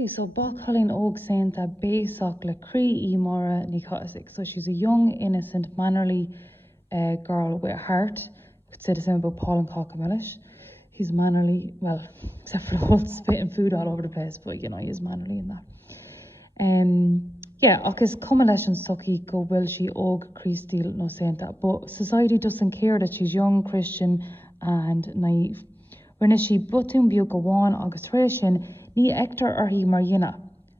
Okay, so Bachalín óg saying that Béach le Cree Mara Nikasik. So she's a young, innocent, mannerly girl with a heart. You could say the same about Paul and Cockamelish. He's mannerly, well, except for the whole spitting food all over the place, but you know, he's mannerly in that. Yeah, agus Cumalesh and Sucky go will she og Christil no saying that. But society doesn't care that she's young, Christian and naive. Rinne she butun biu gawan agus trishin ni ector he marina.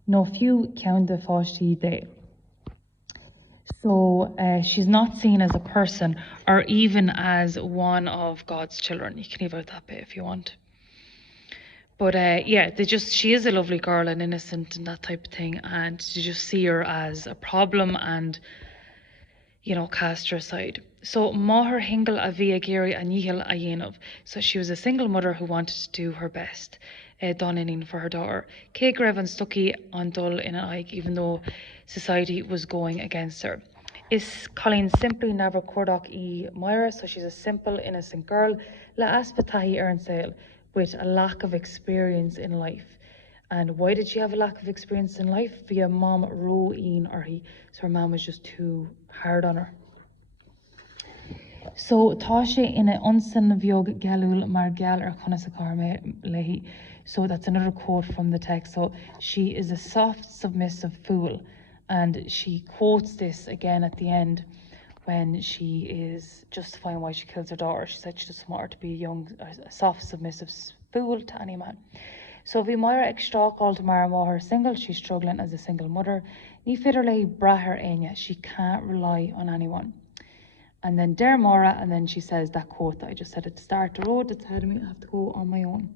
No few count the fashti day. So she's not seen as a person or even as one of God's children. You can leave out that bit if you want. But yeah, she is a lovely girl and innocent and that type of thing, and to just see her as a problem and, you know, cast her aside. So Maher Hingle a via Gary and Yihil Ayenov. So she was a single mother who wanted to do her best, done for her daughter. Kay Grevan Stucky on dull in an eye, even though society was going against her. Is Colleen simply never Cordach Myra, so she's a simple, innocent girl. La Aspatahi Ernsale, with a lack of experience in life. And why did she have a lack of experience in life? Via mom ro een or he. So her mom was just too hard on her. So Tasha in a unsan viog galul margal or conasakarme lehi. So that's another quote from the text. So she is a soft, submissive fool. And she quotes this again at the end when she is justifying why she kills her daughter. She said she doesn't want her to be a soft, submissive fool to any man. So vi Myra extra called Mara Maher single, she's struggling as a single mother. Ni fitterly braher enya, she can't rely on anyone. And then Der Mara, and then she says that quote that I just said at the start, the road that's ahead of me, I have to go on my own.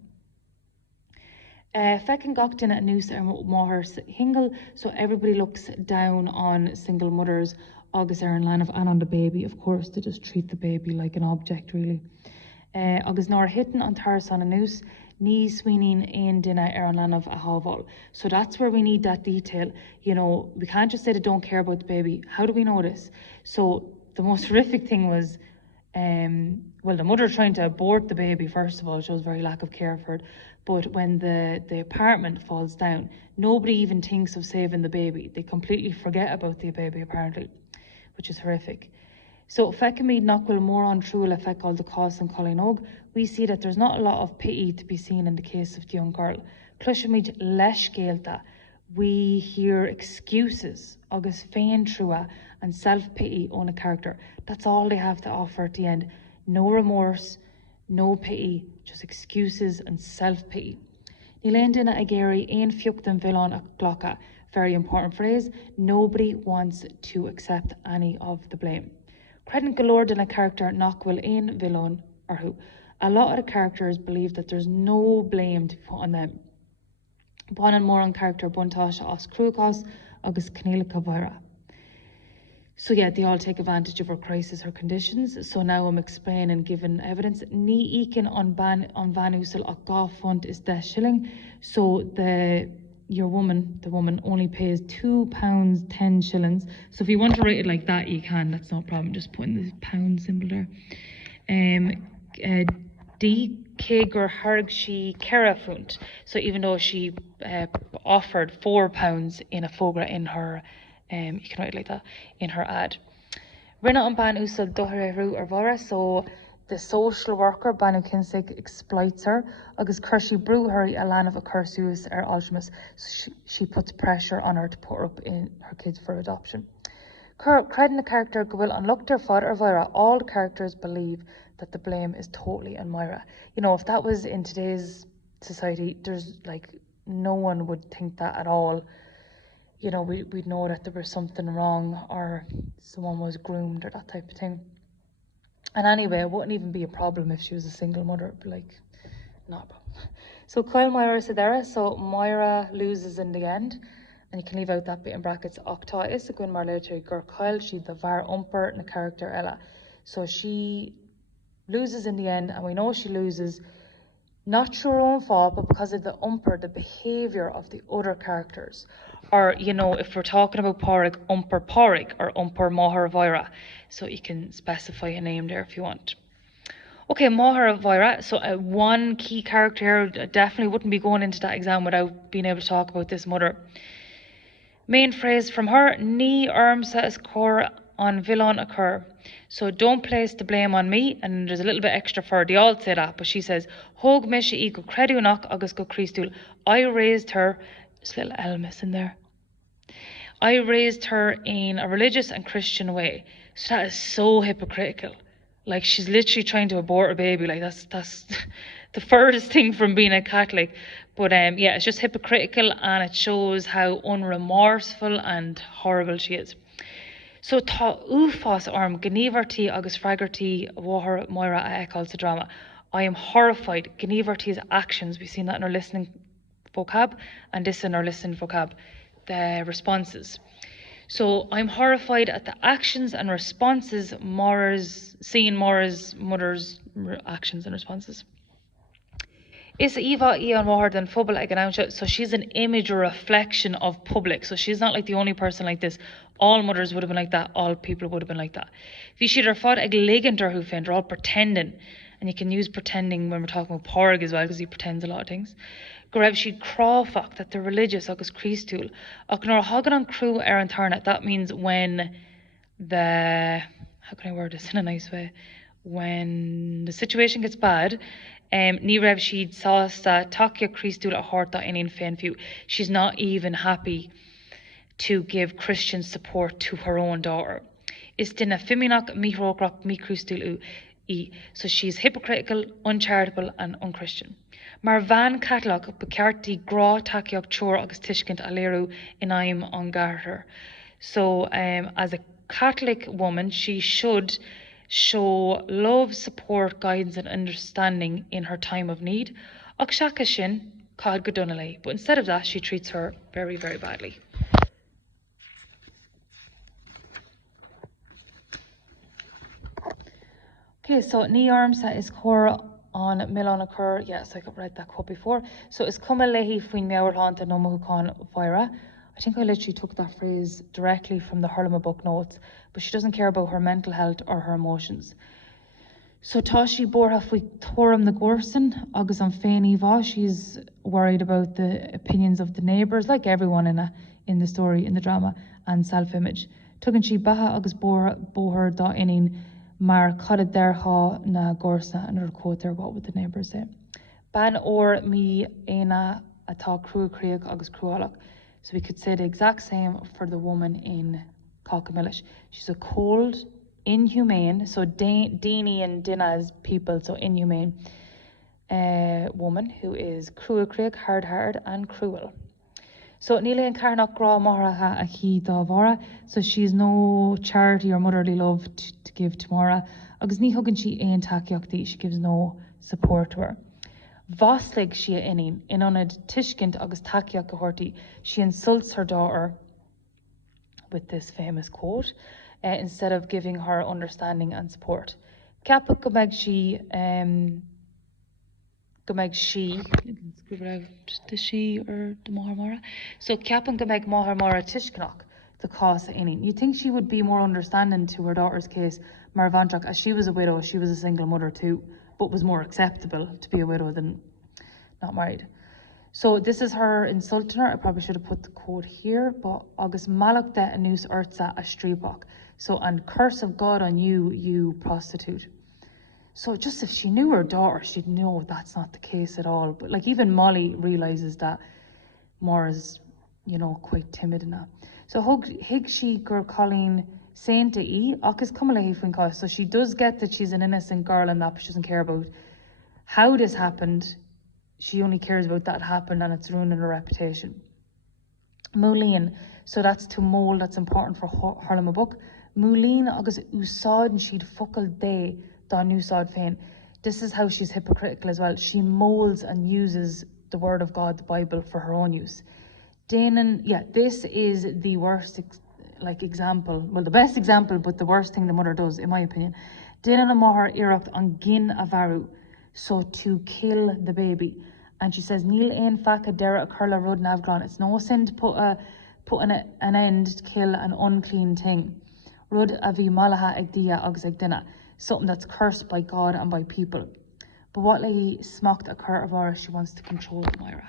Feckin Goctin at News Maher Hingle, so everybody looks down on single mothers. Agus and Lanov and on the baby, of course, they just treat the baby like an object, really. Agus nor hitting on Taras on a noose, ni sweening in dinner and Lanov a haval. So that's where we need that detail. You know, we can't just say they don't care about the baby. How do we know this? So the most horrific thing was, well, the mother trying to abort the baby, first of all, shows very lack of care for it. But when the apartment falls down, nobody even thinks of saving the baby. They completely forget about the baby, apparently, which is horrific. So Feckamid Knockwill more on true effect all the cause and Colleen Og, we see that there's not a lot of pity to be seen in the case of the young girl. Clushamid lesh gaelta, we hear excuses, August fein trua and self-pity on a character. That's all they have to offer at the end. No remorse, no pity, just excuses and self-pity. Nilendina Ageri ein fiuktan vilon a glocka. Very important phrase. Nobody wants to accept any of the blame. Credit galore in a character knockwill ein villain or who. A lot of the characters believe that there's no blame to put on them. Bon and more on character Buntasha os Krukos August Canela Kavara. So yeah, they all take advantage of her crisis, her conditions. So now I'm explaining and giving evidence. Ni ikin on vanusel a fund is 10 shilling. So the woman only pays £2 10 shillings. So if you want to write it like that, you can. That's no problem. Just putting the pound symbol there. D Kager Harg she Kerafunt. So even though she offered £4 in a fogra in her, you can write it like that, in her ad. Rinna on ban usal doheru or vora. So the social worker Banu Kinsig exploits her. Agus Kershi brew her a lan of a cursus or alchemist. So she puts pressure on her to put her up in her kids for adoption. Credin the character Gwil unlocked her father or Vira. All the characters believe that the blame is totally on Myra. You know, if that was in today's society, there's like no one would think that at all. You know, we'd know that there was something wrong or someone was groomed or that type of thing. And anyway, it wouldn't even be a problem if she was a single mother. It'd be like, not a problem. So Kyle Myra Sidera, so Myra loses in the end. And you can leave out that bit in brackets. Octa is a Gwyn Marlater Gur Kyle, she the var umper in the character Ella. So she loses in the end, and we know she loses not through her own fault, but because of the umper, the behaviour of the other characters. Or, you know, if we're talking about Porig, umper Porig, or umper Mahar Vira. So you can specify a name there if you want. Okay, Maher Voira. So one key character here, definitely wouldn't be going into that exam without being able to talk about this mother. Main phrase from her, Ní armsa is cor on villain occur. So don't place the blame on me, and there's a little bit extra for her. They all say that, but she says, Hog me she go credu knock agus go Christul. I raised her, there's a little Elmas in there. I raised her in a religious and Christian way. So that is so hypocritical. Like she's literally trying to abort a baby. Like that's the furthest thing from being a Catholic. But yeah, it's just hypocritical, and it shows how unremorseful and horrible she is. So tá ufas orm gníomhartí agus freigartí bmháthair Moira a eáilte drama. I am horrified. Gníomhartí's actions, we've seen that in our listening vocab, and this in our listening vocab, the responses. So I'm horrified at the actions and responses seeing Moira's mother's actions and responses. Is Eva Ian Wahar than Fubble ag so she's an image or reflection of public. So she's not like the only person like this. All mothers would have been like that. All people would have been like that. If she'd her fought ag liganter who find, they're all pretending. And you can use pretending when we're talking about Porg as well, because he pretends a lot of things. Gorev she'd crawfach that they're religious agus Christul. Och nor hagan on crew Aaron Tarnat. That means when how can I word this in a nice way? When the situation gets bad, ní raibh siad sásta takia Christul a horta inin féin fiú. She's not even happy to give Christian support to her own daughter. Is dinna fiminach mihrograp mi Christul u. So she's hypocritical, uncharitable and unchristian. Mar van catalog becarti gra takiok chor agus tishkent aleru inaim on garter. So as a Catholic woman, she should show love, support, guidance and understanding in her time of need. Akshakashin called Godunale. But instead of that, she treats her very, very badly. Okay, so Ní armsa is core on Milan occur. Yes, I could write that quote before. So it's Cuma lehi fuin meawrhanta no mahukan Vaira. I think I literally took that phrase directly from the Harlema book notes, but she doesn't care about her mental health or her emotions. So Tashi borha fui torum the gorson, agus on féin va. She's worried about the opinions of the neighbours, like everyone in the story, in the drama, and self-image. Tugan she baha agus boher da inin mar coded derha na gorsa, and her quote there, what would the neighbours say? Ban or mi ena ata crew creag agus crualach. So we could say the exact same for the woman in Cockamillish. She's a cold, inhumane, so Dini and Dina's people, so inhumane woman who is cruel, hard and cruel. So Nila and Karnak gra Maharaha a he davara, so she's no charity or motherly love to give to Mara. Agus ni hugan she ein takiokti, she gives no support to her. Voslig she in onad tishkint agus takiak horti, she insults her daughter with this famous quote instead of giving her understanding and support. Kappa gomeg she you can scribble it out the she or the Maharmara. So Kappa gomeg Maharmara tishknok the cause inin. You think she would be more understanding to her daughter's case, Marvantrak, as she was a widow, she was a single mother too, but was more acceptable to be a widow than not married. So this is her insulting her. I probably should have put the quote here, but August Malak de anus urtsa a streebok. So, and curse of God on you, you prostitute. So just if she knew her daughter, she'd know that's not the case at all. But like even Molly realizes that Maura's, quite timid and that. So hig she gur Colleen Saint E, Akis Kamalahi Finka. So she does get that she's an innocent girl and that, but she doesn't care about how this happened. She only cares about that happened and it's ruining her reputation. Moulin, so that's to mold, that's important for Harlem a book. Moulin agus usad and she'd fuckle day da nusad fain. This is how she's hypocritical as well. She molds and uses the word of God, the Bible, for her own use. Danan, this is the worst example, well the best example, but the worst thing the mother does, in my opinion. Danan a mahar irakt an gin avaru, so to kill the baby. And she says, Neil ein faka dera a curla rud navglan. It's no sin to put an end to kill an unclean thing. Rud avi malaha egdia ags egdina. something that's cursed by God and by people. But what lay smocked a cur of ours, she wants to control Moira.